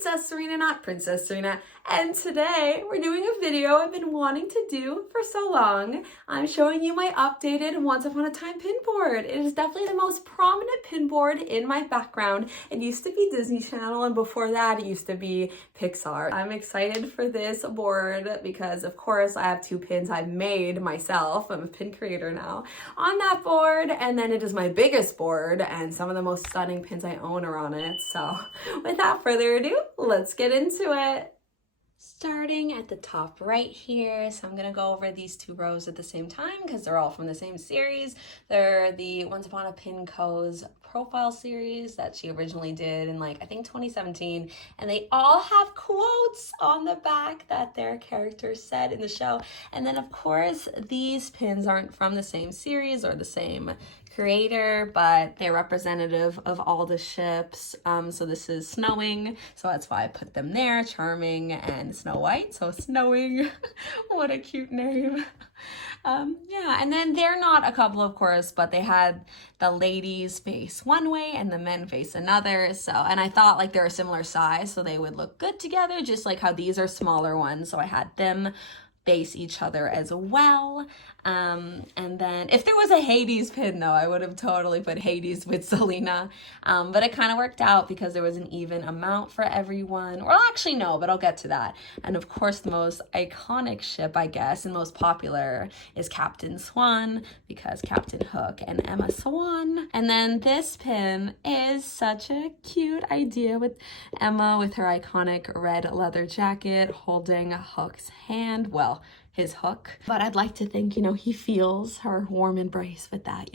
Princess Serena, not Princess Serena. And today we're doing a video I've been wanting to do for so long. I'm showing you my updated Once Upon a Time pin board. It is definitely the most prominent pin board in my background. It used to be Disney Channel, and before that it used to be Pixar. I'm excited for this board because of course I have 2 pins I've made myself. I'm a pin creator now on that board, and then it is my biggest board and some of the most stunning pins I own are on it. So without further ado, let's get into it. Starting at the top right here, so I'm going to go over these 2 rows at the same time because they're all from the same series. They're the Once Upon a Pin Co.'s profile series that she originally did in I think 2017, and they all have quotes on the back that their characters said in the show. And then of course these pins aren't from the same series or the same creator, but they're representative of all the ships. So this is Snowing, so that's why I put them there. Charming and Snow White, so Snowing. What a cute name. Yeah, and then they're not a couple, of course, but they had the ladies face one way and the men face another. So, and I thought they're a similar size, so they would look good together, just like how these are smaller ones. So I had them face each other as well. And then if there was a Hades pin though, I would have totally put Hades with Selena. But it kind of worked out because there was an even amount for everyone. Well, actually no, but I'll get to that. And of course the most iconic ship, I guess, and most popular is Captain Swan, because Captain Hook and Emma Swan. And then this pin is such a cute idea with Emma with her iconic red leather jacket holding Hook's hand. Well, his hook. But I'd like to think, he feels her warm embrace with that,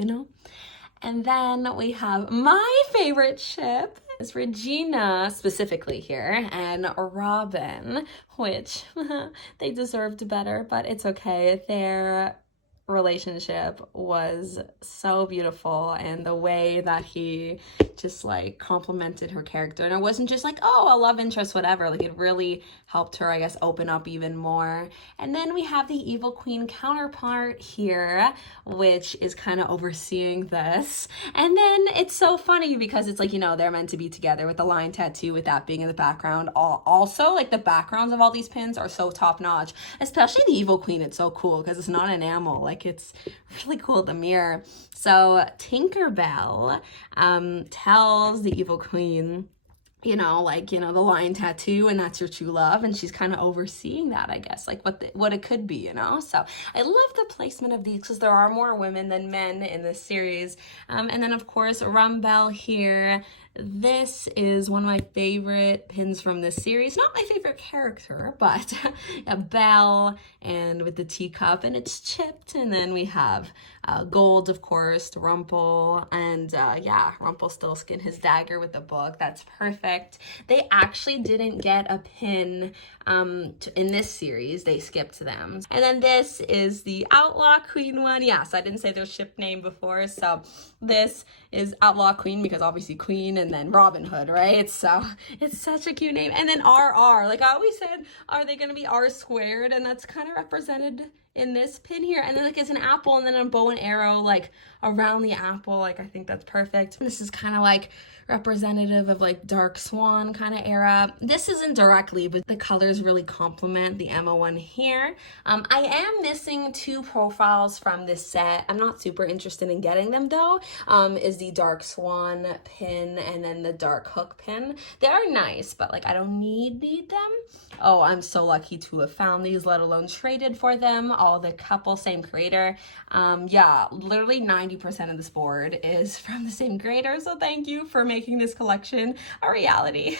And then we have my favorite ship. It's Regina specifically here, and Robin, which they deserved better, but it's okay. Their relationship was so beautiful, and the way that he just complimented her character, and it wasn't just oh, a love interest, whatever. It really helped her, I guess, open up even more. And then we have the evil queen counterpart here, which is kind of overseeing this. And then it's so funny because it's they're meant to be together with the lion tattoo, with that being in the background. Also, the backgrounds of all these pins are so top notch, especially the evil queen. It's so cool because it's not enamel. It's really cool, the mirror. So Tinkerbell tells the evil queen, the lion tattoo, and that's your true love, and she's kind of overseeing that, I guess, what it could be, So I love the placement of these because there are more women than men in this series. And then of course rumbelle here. This is one of my favorite pins from this series. Not my favorite character, but a bell and with the teacup, and it's chipped. And then we have gold, of course, Rumple, and Rumpelstiltskin, his dagger with the book. That's perfect. They actually didn't get a pin in this series. They skipped them. And then this is the Outlaw Queen one. Yes, I didn't say their ship name before, so this is Outlaw Queen because obviously Queen, and then Robin Hood, right? So it's such a cute name. And then RR, I always said, are they going to be R squared? And that's kind of represented in this pin here. And then it's an apple and then a bow and arrow around the apple. I think that's perfect. This is kind of representative of Dark Swan kind of era. This isn't directly, but the colors really complement the Emma one here. I am missing 2 profiles from this set. I'm not super interested in getting them though. Is the Dark Swan pin and then the Dark Hook pin. They are nice, but I don't need them. Oh, I'm so lucky to have found these, let alone traded for them. All the couple, same creator. Yeah, literally 90% of this board is from the same creator, so thank you for making this collection a reality.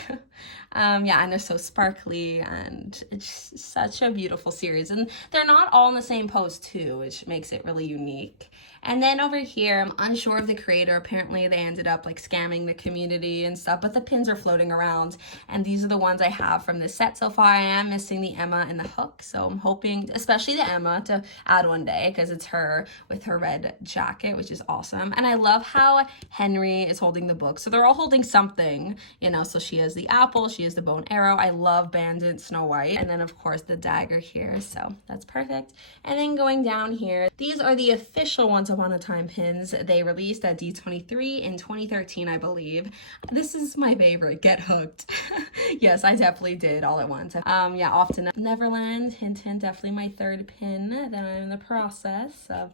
Yeah, and they're so sparkly, and it's such a beautiful series, and they're not all in the same pose too, which makes it really unique. And then over here, I'm unsure of the creator. Apparently they ended up scamming the community and stuff, but the pins are floating around, and these are the ones I have from this set so far. I am missing the Emma and the Hook, so I'm hoping, especially the Emma, to add one day because it's her with her red jacket, which is awesome. And I love how Henry is holding the book, so they're all holding something, so she has the apple, she has the bow and arrow. I love Bandit, Snow White, and then of course the dagger here, so that's perfect. And then going down here, these are the official Once Upon a Time pins. They released at D23 in 2013, I believe. This is my favorite, Get Hooked. Yes, I definitely did all at once. Yeah, Off to Neverland, hint, hint, definitely my third pin that I'm in the process of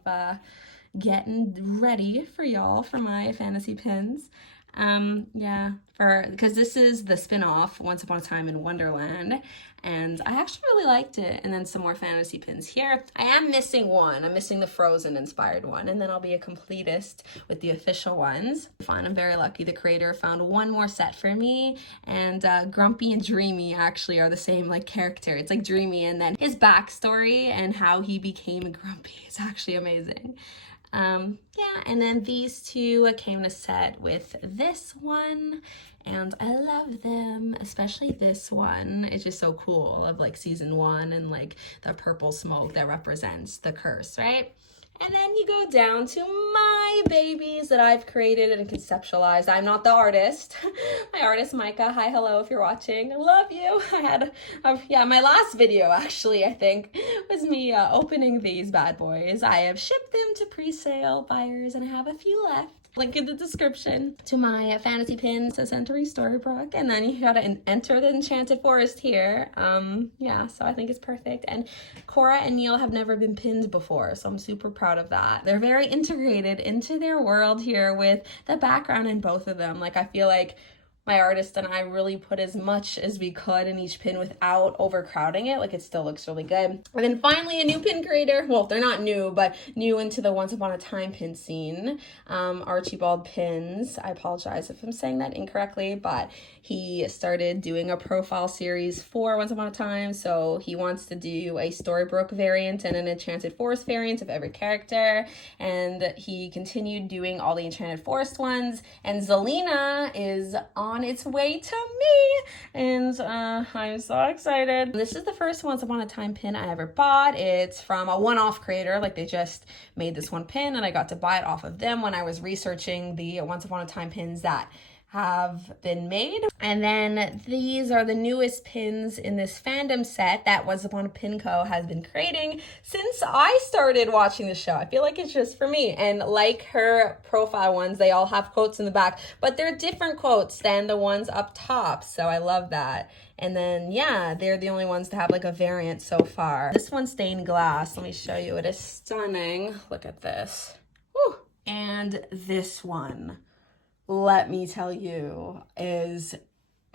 getting ready for y'all for my fantasy pins. Yeah, because this is the spin-off Once Upon a Time in Wonderland, and I actually really liked it. And then some more fantasy pins here. I am missing one. I'm missing the Frozen inspired one, and then I'll be a completist with the official ones. Fun. I'm very lucky. The creator found one more set for me, and Grumpy and Dreamy actually are the same like character. It's like Dreamy, and then his backstory and how he became Grumpy is actually amazing. Yeah, and then these two came in a set with this one, and I love them, especially this one. It's just so cool of like season 1 and like the purple smoke that represents the curse, right? And then you go down to my babies that I've created and conceptualized. I'm not the artist. My artist, Micah. Hi, hello, if you're watching. I love you. I had, yeah, my last video, actually, I think, was me opening these bad boys. I have shipped them to pre-sale buyers, and I have a few left. Link in the description to my fantasy pins to Centauri Storybrooke, and then you gotta enter the Enchanted Forest here. Yeah, so I think it's perfect. And Cora and Neil have never been pinned before, so I'm super proud of that. They're very integrated into their world here with the background in both of them. Like, I feel like my artist and I really put as much as we could in each pin without overcrowding it. Like, it still looks really good. And then finally, a new pin creator. Well, they're not new, but new into the Once Upon a Time pin scene. Archibald Pins. I apologize if I'm saying that incorrectly, but he started doing a profile series for Once Upon a Time. So he wants to do a Storybrooke variant and an Enchanted Forest variant of every character. And he continued doing all the Enchanted Forest ones. And Zelina is on its way to me, and I'm so excited. This is the first Once Upon a Time pin I ever bought. It's from a one-off creator. Like, they just made this one pin, and I got to buy it off of them when I was researching the Once Upon a Time pins that have been made. And then these are the newest pins in this fandom set that Once Upon a Pin Co. has been creating since I started watching the show. I feel like it's just for me. And like her profile ones, they all have quotes in the back, but they're different quotes than the ones up top. So I love that. And then, yeah, they're the only ones to have like a variant so far. This one's stained glass. Let me show you. It is stunning. Look at this. Woo. And this one, let me tell you, is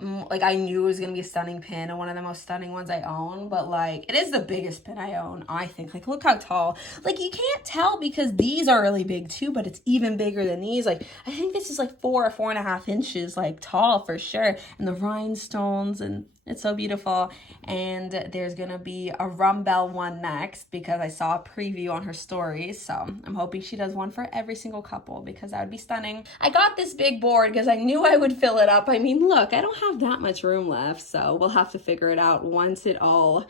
like, I knew it was gonna be a stunning pin and one of the most stunning ones I own, but like, it is the biggest pin I own, I think. Like, look how tall. Like, you can't tell because these are really big too, but it's even bigger than these. Like, I think this is like 4 or 4.5 inches like tall for sure. And the rhinestones, and it's so beautiful. And there's gonna be a rumbelle one next because I saw a preview on her story. So I'm hoping she does one for every single couple because that would be stunning. I got this big board because I knew I would fill it up. I mean, look, I don't have that much room left, so we'll have to figure it out once it all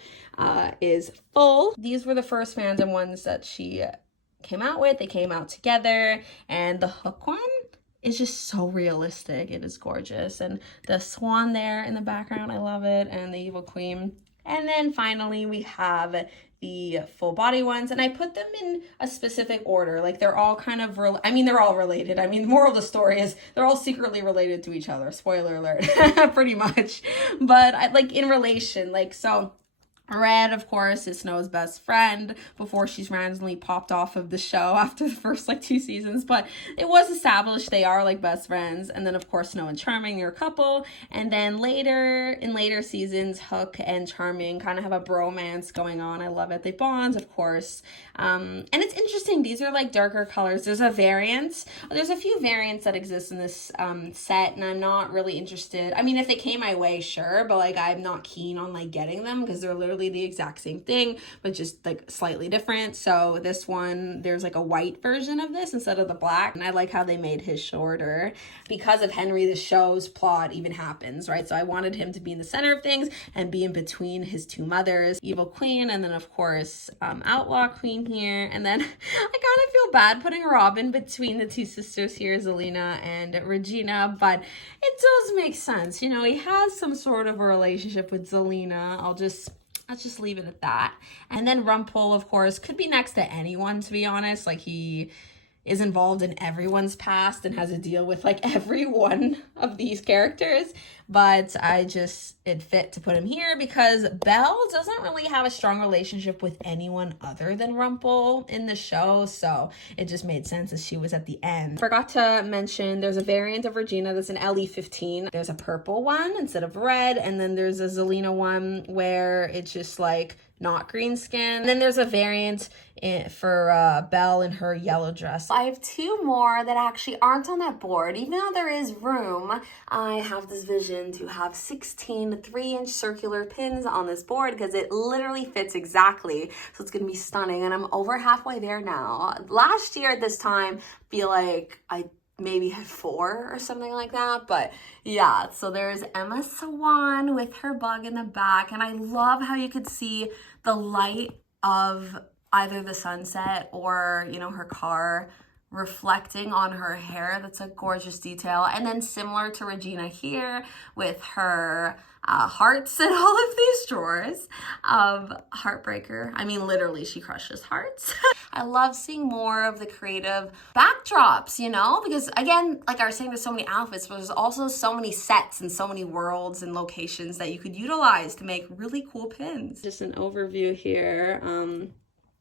is full. These were the first fandom ones that she came out with. They came out together, and the hook one is just so realistic. It is gorgeous. And the swan there in the background, I love it. And the evil queen. And then finally we have the full body ones, and I put them in a specific order. Like, they're all kind of, they're all related. I mean, the moral of the story is they're all secretly related to each other. Spoiler alert, pretty much. But like, in relation, like, so Red, of course, is Snow's best friend before she's randomly popped off of the show after the first like 2 seasons, but it was established they are like best friends. And then, of course, Snow and Charming, they're a couple. And then in later seasons, Hook and Charming kind of have a bromance going on. I love it. They bond, of course. And it's interesting. These are like darker colors. There's a few variants that exist in this set, and I'm not really interested. I mean, if they came my way, sure, but like, I'm not keen on like getting them because they're literally the exact same thing, but just like slightly different. So this one, there's like a white version of this instead of the black, and I like how they made his shorter. Because of Henry, the show's plot even happens, right? So I wanted him to be in the center of things and be in between his 2 mothers, Evil Queen, and then of course Outlaw Queen here. And then I kind of feel bad putting Robin between the 2 sisters here, Zelina and Regina, but it does make sense. You know, he has some sort of a relationship with Zelina. Let's just leave it at that. And then Rumpole, of course, could be next to anyone, to be honest. Like, he is involved in everyone's past and has to deal with like every one of these characters, but it fit to put him here because Belle doesn't really have a strong relationship with anyone other than Rumpel in the show, so it just made sense as she was at the end. Forgot to mention there's a variant of Regina that's an LE15. There's a purple one instead of red, and then there's a Zelina one where it's just like not green skin. And then there's a variant for Belle in her yellow dress. I have two more that actually aren't on that board. Even though there is room, I have this vision to have 16 3-inch circular pins on this board because it literally fits exactly. So it's gonna be stunning, and I'm over halfway there now. Last year at this time, I feel like I maybe had 4 or something like that, but yeah. So there's Emma Swan with her bug in the back, and I love how you could see the light of either the sunset or, you know, her car reflecting on her hair. That's a gorgeous detail. And then similar to Regina here with her hearts in all of these drawers of Heartbreaker. I mean, literally, she crushes hearts. I love seeing more of the creative backdrops, you know, because again, like I was saying, there's so many outfits, but there's also so many sets and so many worlds and locations that you could utilize to make really cool pins. Just an overview here.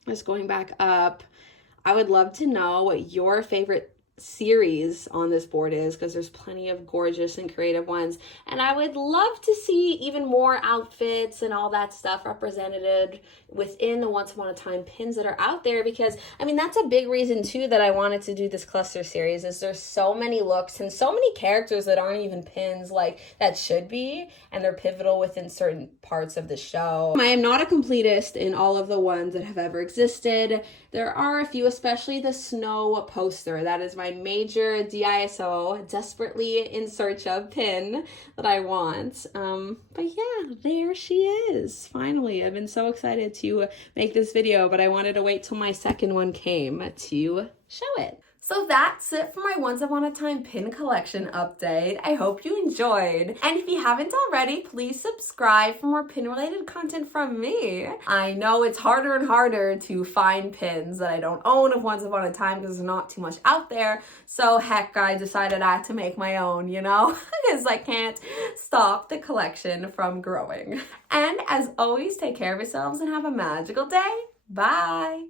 Just going back up, I would love to know what your favorite series on this board is, because there's plenty of gorgeous and creative ones, and I would love to see even more outfits and all that stuff represented within the Once Upon a Time pins that are out there, because I mean that's a big reason too that I wanted to do this cluster series, is there's so many looks and so many characters that aren't even pins like that should be, and they're pivotal within certain parts of the show. I am not a completist in all of the ones that have ever existed. There are a few, especially the snow poster. That is my major DISO, desperately in search of pin that I want. But yeah, there she is. Finally, I've been so excited to make this video, but I wanted to wait till my second one came to show it. So that's it for my Once Upon a Time pin collection update. I hope you enjoyed. And if you haven't already, please subscribe for more pin related content from me. I know it's harder and harder to find pins that I don't own of Once Upon a Time because there's not too much out there. So heck, I decided I had to make my own, you know, because I can't stop the collection from growing. And as always, take care of yourselves and have a magical day. Bye.